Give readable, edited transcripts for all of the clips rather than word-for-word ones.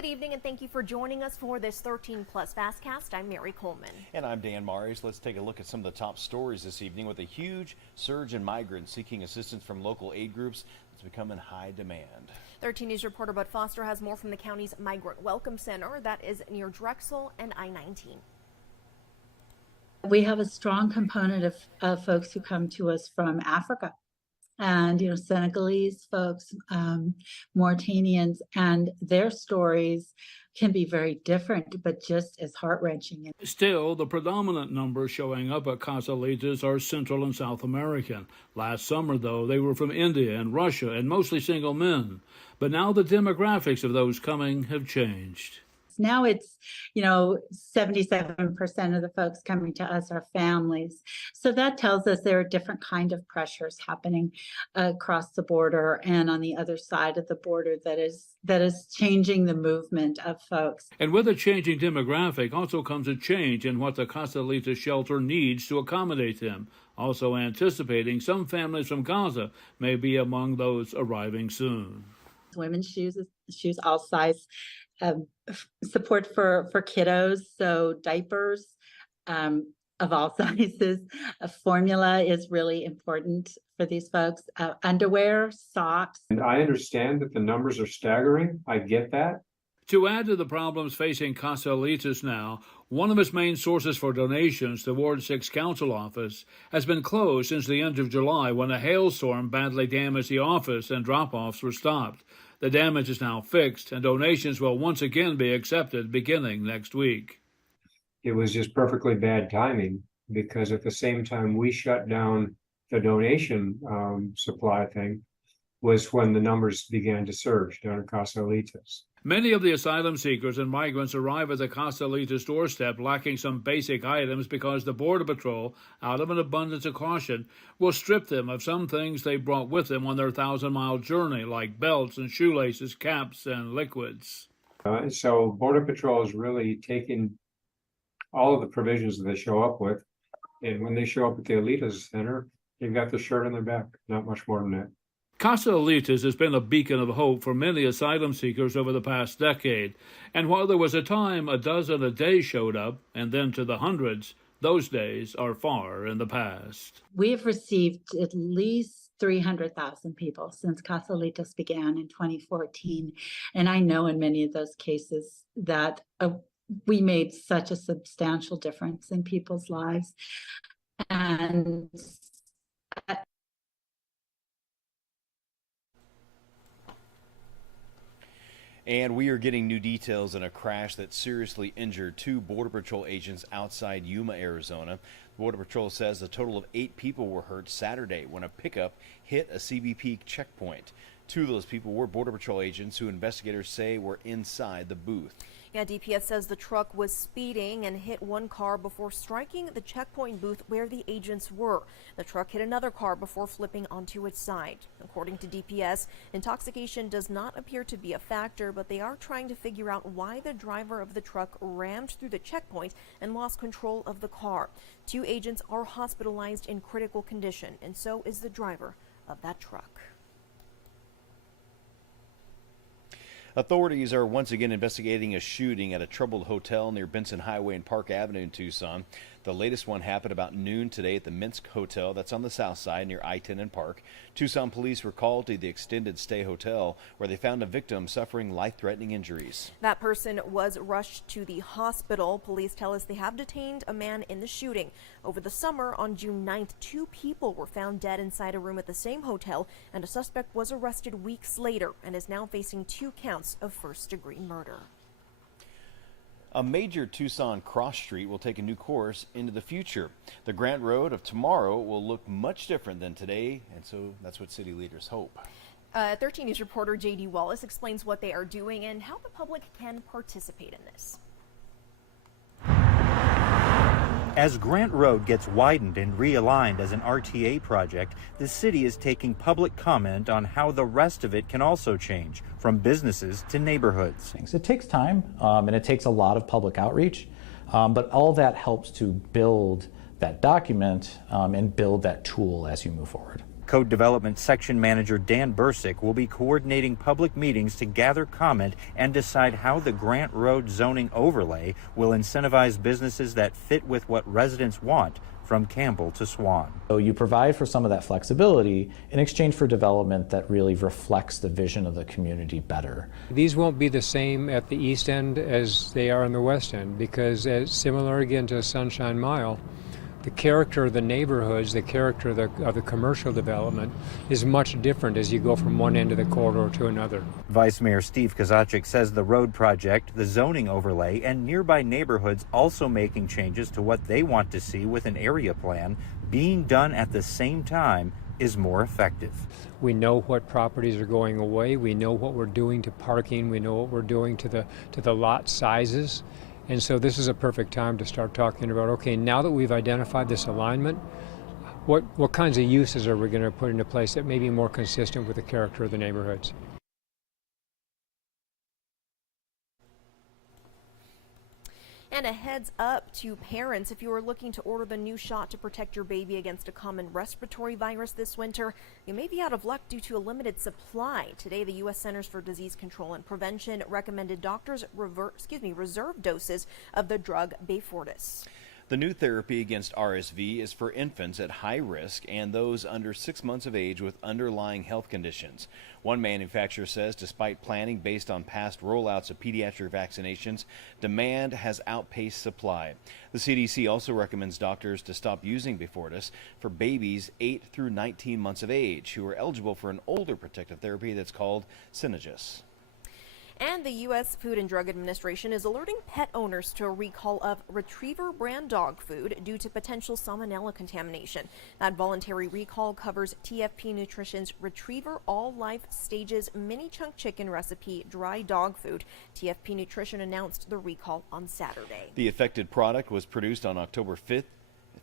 Good evening and thank you for joining us for this 13 Plus FastCast. I'm Mary Coleman. And I'm Dan Mares. Let's take a look at some of the top stories this evening. With a huge surge in migrants seeking assistance from local aid groups, it's become in high demand. 13 News reporter Bud Foster has more from the county's Migrant Welcome Center that is near Drexel and I-19. We have a strong component of folks who come to us from Africa. And, Senegalese folks, Mauritanians, and their stories can be very different, but just as heart-wrenching. Still, the predominant numbers showing up at Casalitas are Central and South American. Last summer, though, they were from India and Russia, and mostly single men. But now the demographics of those coming have changed. Now it's, 77% of the folks coming to us are families. So that tells us there are different kind of pressures happening across the border and on the other side of the border that is changing the movement of folks. And with a changing demographic also comes a change in what the Casalitas shelter needs to accommodate them. Also anticipating some families from Gaza may be among those arriving soon. Women's shoes, all size. Support for kiddos, so diapers of all sizes. Formula is really important for these folks. Underwear, socks. And I understand that the numbers are staggering. I get that. To add to the problems facing Casalitas now, one of its main sources for donations, the Ward 6 Council office, has been closed since the end of July when a hailstorm badly damaged the office and drop-offs were stopped. The damage is now fixed, and donations will once again be accepted beginning next week. It was just perfectly bad timing because at the same time we shut down the donation supply thing was when the numbers began to surge down at Casalitas. Many of the asylum seekers and migrants arrive at the Casalitas doorstep lacking some basic items because the Border Patrol, out of an abundance of caution, will strip them of some things they brought with them on their 1,000-mile journey, like belts and shoelaces, caps, and liquids. So Border Patrol is really taking all of the provisions that they show up with, and when they show up at the Alitas Center, they've got the shirt on their back, not much more than that. Casalitas has been a beacon of hope for many asylum seekers over the past decade, and while there was a time a dozen a day showed up, and then to the hundreds, those days are far in the past. We have received at least 300,000 people since Casalitas began in 2014, and I know in many of those cases that we made such a substantial difference in people's lives. And we are getting new details in a crash that seriously injured 2 Border Patrol agents outside Yuma, Arizona. Border Patrol says a total of 8 people were hurt Saturday when a pickup hit a CBP checkpoint. 2 of those people were Border Patrol agents who investigators say were inside the booth. Yeah, DPS says the truck was speeding and hit one car before striking the checkpoint booth where the agents were. The truck hit another car before flipping onto its side. According to DPS, intoxication does not appear to be a factor, but they are trying to figure out why the driver of the truck rammed through the checkpoint and lost control of the car. 2 agents are hospitalized in critical condition, and so is the driver of that truck. Authorities are once again investigating a shooting at a troubled hotel near Benson Highway and Park Avenue in Tucson. The latest one happened about noon today at the Minsk Hotel that's on the south side near I-10 and Park. Tucson police were called to the extended stay hotel where they found a victim suffering life-threatening injuries. That person was rushed to the hospital. Police tell us they have detained a man in the shooting. Over the summer, on June 9th, 2 people were found dead inside a room at the same hotel, and a suspect was arrested weeks later and is now facing 2 counts of first-degree murder. A major Tucson cross street will take a new course into the future. The Grant Road of tomorrow will look much different than today, and so that's what city leaders hope. 13 News reporter J.D. Wallace explains what they are doing and how the public can participate in this. As Grant Road gets widened and realigned as an RTA project, the city is taking public comment on how the rest of it can also change, from businesses to neighborhoods. It takes time and it takes a lot of public outreach, but all that helps to build that document and build that tool as you move forward. Code Development Section Manager Dan Bursick will be coordinating public meetings to gather comment and decide how the Grant Road zoning overlay will incentivize businesses that fit with what residents want from Campbell to Swan. So you provide for some of that flexibility in exchange for development that really reflects the vision of the community better. These won't be the same at the east end as they are in the west end, because as similar again to Sunshine Mile, the character of the neighborhoods, the character of the commercial development is much different as you go from one end of the corridor to another. Vice Mayor Steve Kozaczek says the road project, the zoning overlay, and nearby neighborhoods also making changes to what they want to see with an area plan being done at the same time is more effective. We know what properties are going away. We know what we're doing to parking. We know what we're doing to the lot sizes. And so this is a perfect time to start talking about, okay, now that we've identified this alignment, what kinds of uses are we going to put into place that may be more consistent with the character of the neighborhoods? And a heads up to parents, if you are looking to order the new shot to protect your baby against a common respiratory virus this winter, you may be out of luck due to a limited supply. Today, the U.S. Centers for Disease Control and Prevention recommended doctors reserve doses of the drug Beyfortus. The new therapy against RSV is for infants at high risk and those under 6 months of age with underlying health conditions. One manufacturer says despite planning based on past rollouts of pediatric vaccinations, demand has outpaced supply. The CDC also recommends doctors to stop using Beyfortus for babies 8 through 19 months of age who are eligible for an older protective therapy that's called Synagis. And the U.S. Food and Drug Administration is alerting pet owners to a recall of Retriever brand dog food due to potential salmonella contamination. That voluntary recall covers TFP Nutrition's Retriever All Life Stages Mini Chunk Chicken Recipe dry dog food. TFP Nutrition announced the recall on Saturday. The affected product was produced on October 5th,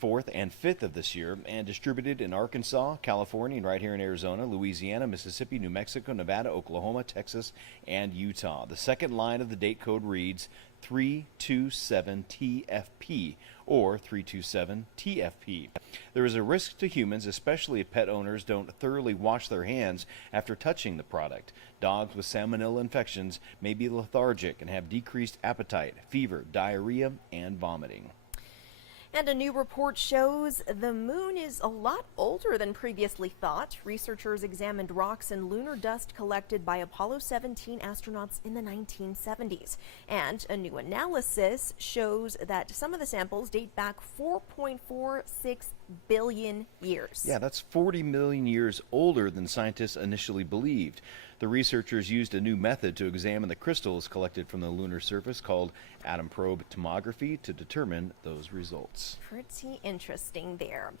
4th, and 5th of this year and distributed in Arkansas, California, and right here in Arizona, Louisiana, Mississippi, New Mexico, Nevada, Oklahoma, Texas, and Utah. The second line of the date code reads 327TFP or 327TFP. There is a risk to humans, especially if pet owners don't thoroughly wash their hands after touching the product. Dogs with salmonella infections may be lethargic and have decreased appetite, fever, diarrhea, and vomiting. And a new report shows the moon is a lot older than previously thought. Researchers examined rocks and lunar dust collected by Apollo 17 astronauts in the 1970s. And a new analysis shows that some of the samples date back 4.46 billion years. Yeah, that's 40 million years older than scientists initially believed. The researchers used a new method to examine the crystals collected from the lunar surface called atom probe tomography to determine those results. Pretty interesting there.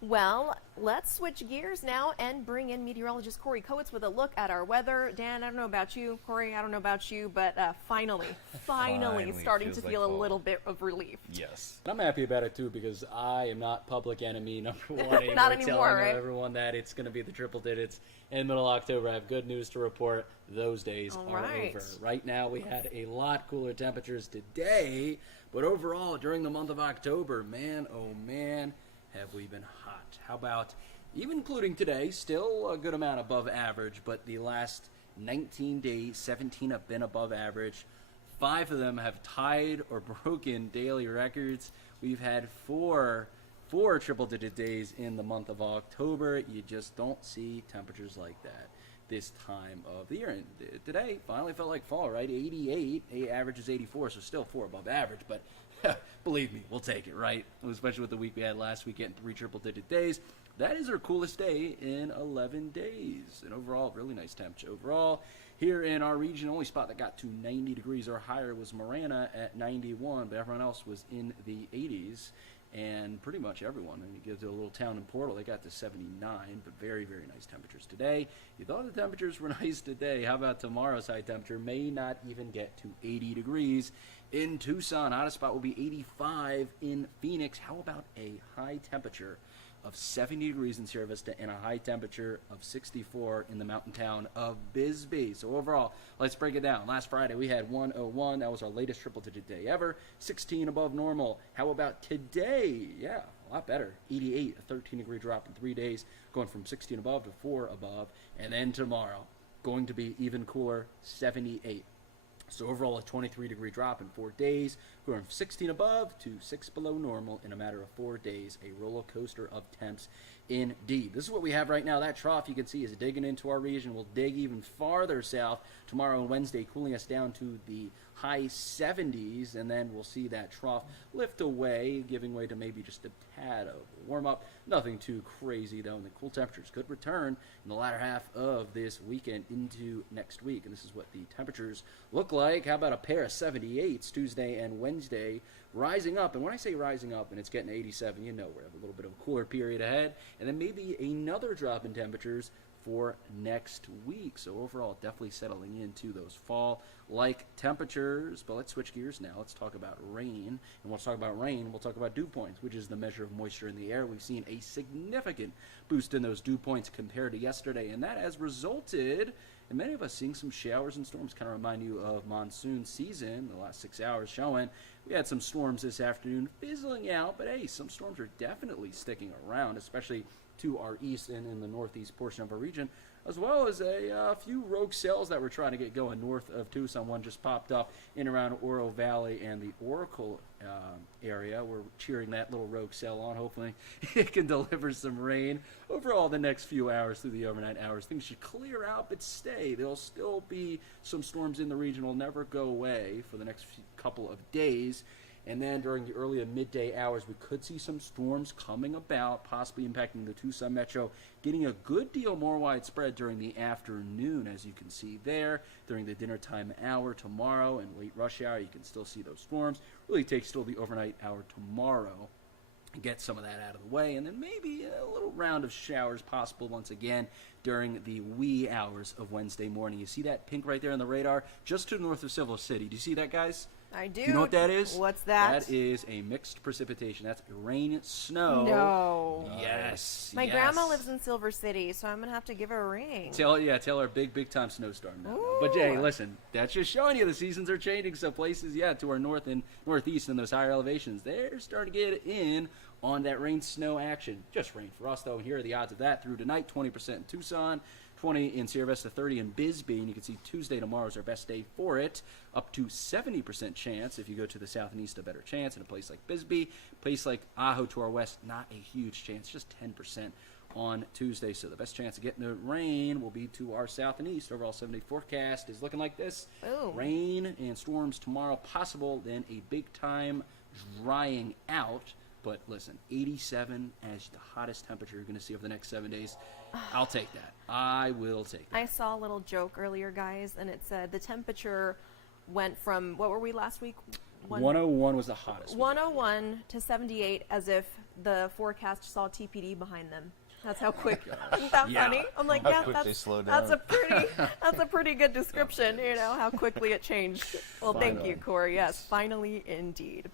Well, let's switch gears now and bring in meteorologist Corey Coates with a look at our weather. Dan, I don't know about you. Corey, I don't know about you, but finally starting to feel a little bit of relief. Yes. And I'm happy about it too because I am not public enemy number one. Not anymore, telling right? everyone that it's going to be the triple digits in the middle of October. I have good news to report. Those days are over. Right now we had a lot cooler temperatures today, but overall during the month of October, man, oh man, have we been hot. How about, even including today, still a good amount above average, but the last 19 days, 17 have been above average. 5 of them have tied or broken daily records. We've had four triple-digit days in the month of October. You just don't see temperatures like that this time of the year. And today finally felt like fall, right? 88, average is 84, so still 4 above average, but believe me, we'll take it, right? Especially with the week we had last week, getting 3 triple-digit days. That is our coolest day in 11 days. And overall, really nice temperature. Overall, here in our region, only spot that got to 90 degrees or higher was Marana at 91, but everyone else was in the 80s. And pretty much everyone. And you get to a little town in Portal, they got to 79, but very, very nice temperatures today. You thought the temperatures were nice today. How about tomorrow's high temperature? May not even get to 80 degrees in Tucson. Hottest spot will be 85 in Phoenix. How about a high temperature of 70 degrees in Sierra Vista and a high temperature of 64 in the mountain town of Bisbee? So overall, let's break it down. Last Friday we had 101. That was our latest triple-digit day ever. 16 above normal. How about today? Yeah, a lot better. 88, a 13-degree drop in 3 days, going from 16 above to 4 above. And then tomorrow, going to be even cooler, 78. So overall, a 23-degree drop in 4 days, going from 16 above to 6 below normal in a matter of 4 days. A roller coaster of temps indeed. This is what we have right now. That trough you can see is digging into our region. We'll dig even farther south tomorrow and Wednesday, cooling us down to the high 70s, and then we'll see that trough lift away, giving way to maybe just a tad of warm up. Nothing too crazy though, and the cool temperatures could return in the latter half of this weekend into next week. And this is what the temperatures look like. How about a pair of 78s Tuesday and Wednesday, rising up? And when I say rising up and it's getting 87, you know we have a little bit of a cooler period ahead, and then maybe another drop in temperatures for next week. So overall, definitely settling into those fall-like temperatures. But let's switch gears now. Let's talk about rain. And when we'll talk about rain, we'll talk about dew points, which is the measure of moisture in the air. We've seen a significant boost in those dew points compared to yesterday, and that has resulted in many of us seeing some showers and storms. Kind of remind you of monsoon season, the last 6 hours showing. We had some storms this afternoon fizzling out, but hey, some storms are definitely sticking around, especially to our east and in the northeast portion of our region, as well as a few rogue cells that we're trying to get going north of Tucson. One just popped up in around Oro Valley and the Oracle area. We're cheering that little rogue cell on. Hopefully it can deliver some rain. Overall, the next few hours through the overnight hours, things should clear out but stay. There'll still be some storms in the region. Will never go away for the next couple of days. And then during the early and midday hours, we could see some storms coming about, possibly impacting the Tucson metro, getting a good deal more widespread during the afternoon, as you can see there. During the dinner time hour tomorrow and late rush hour, you can still see those storms. Really takes still the overnight hour tomorrow and get some of that out of the way. And then maybe a little round of showers possible once again during the wee hours of Wednesday morning. You see that pink right there on the radar? Just to the north of Silver City. Do you see that, guys? I do. Do you know what that is? What's that? That is a mixed precipitation. That's rain, snow. No. Yes. My yes. grandma lives in Silver City, so I'm going to have to give her a ring. Tell her big time snowstorm now. But hey, listen, that's just showing you the seasons are changing. So places, to our north and northeast and those higher elevations, they're starting to get in on that rain, snow action. Just rain for us, though. And here are the odds of that through tonight. 20% in Tucson, 20 in Sierra Vista, 30 in Bisbee, and you can see Tuesday tomorrow is our best day for it. Up to 70% chance. If you go to the south and east, a better chance. In a place like Bisbee, a place like Ajo to our west, not a huge chance, just 10% on Tuesday. So the best chance of getting the rain will be to our south and east. Overall 7-day forecast is looking like this. Boom. Rain and storms tomorrow possible, then a big time drying out. But listen, 87 as the hottest temperature you're going to see over the next 7 days. I'll take that. I will take that. I saw a little joke earlier, guys, and it said the temperature went from, what were we last week? 101 was the hottest. 101 to 78, as if the forecast saw TPD behind them. That's how quick. Isn't that funny? I'm like, How yeah, quick they slow that's down. a pretty good description. How quickly it changed. Well, thank you, Corey. Yes, finally, indeed.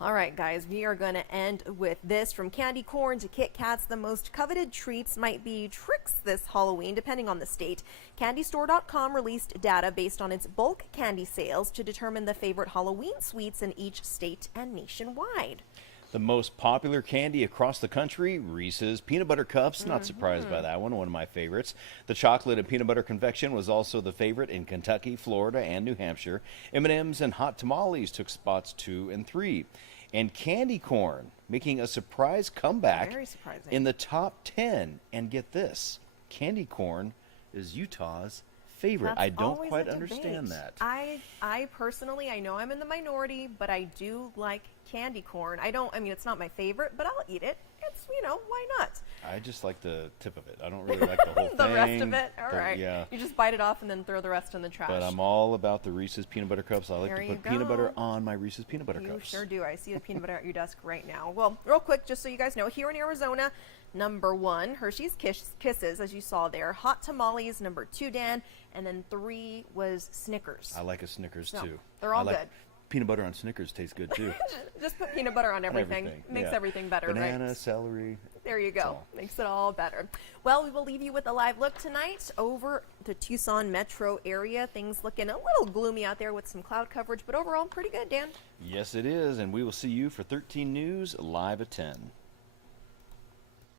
All right, guys, we are going to end with this. From candy corn to Kit Kats, the most coveted treats might be tricks this Halloween, depending on the state. CandyStore.com released data based on its bulk candy sales to determine the favorite Halloween sweets in each state and nationwide. The most popular candy across the country, Reese's Peanut Butter Cups. Not surprised by that one of my favorites. The chocolate and peanut butter confection was also the favorite in Kentucky, Florida, and New Hampshire. M&M's and hot tamales took spots 2 and 3. And candy corn making a surprise comeback Very surprising. in the top 10. And get this, candy corn is Utah's favorite. That's I don't always quite a understand debate. that. I personally, I know I'm in the minority, but I do like candy corn. It's not my favorite, but I'll eat it. It's, why not? I just like the tip of it. I don't really like the whole The thing. rest of it? All right. Yeah. You just bite it off and then throw the rest in the trash. But I'm all about the Reese's Peanut Butter Cups. I like There to you put peanut butter go. on my Reese's Peanut Butter You Cups. sure do. I see the peanut butter at your desk right now. Well, real quick, just so you guys know, here in Arizona, number 1, Hershey's Kisses, as you saw there. Hot tamales, number 2, Dan. And then 3 was Snickers. I like a Snickers, So, too. they're all I like good. Peanut butter on Snickers tastes good, too. Just put peanut butter on everything. Makes yeah. everything better, Banana, right? celery. There you go. all. Makes it all better. Well, we will leave you with a live look tonight over the Tucson metro area. Things looking a little gloomy out there with some cloud coverage, but overall pretty good, Dan. Yes, it is. And we will see you for 13 News live at 10.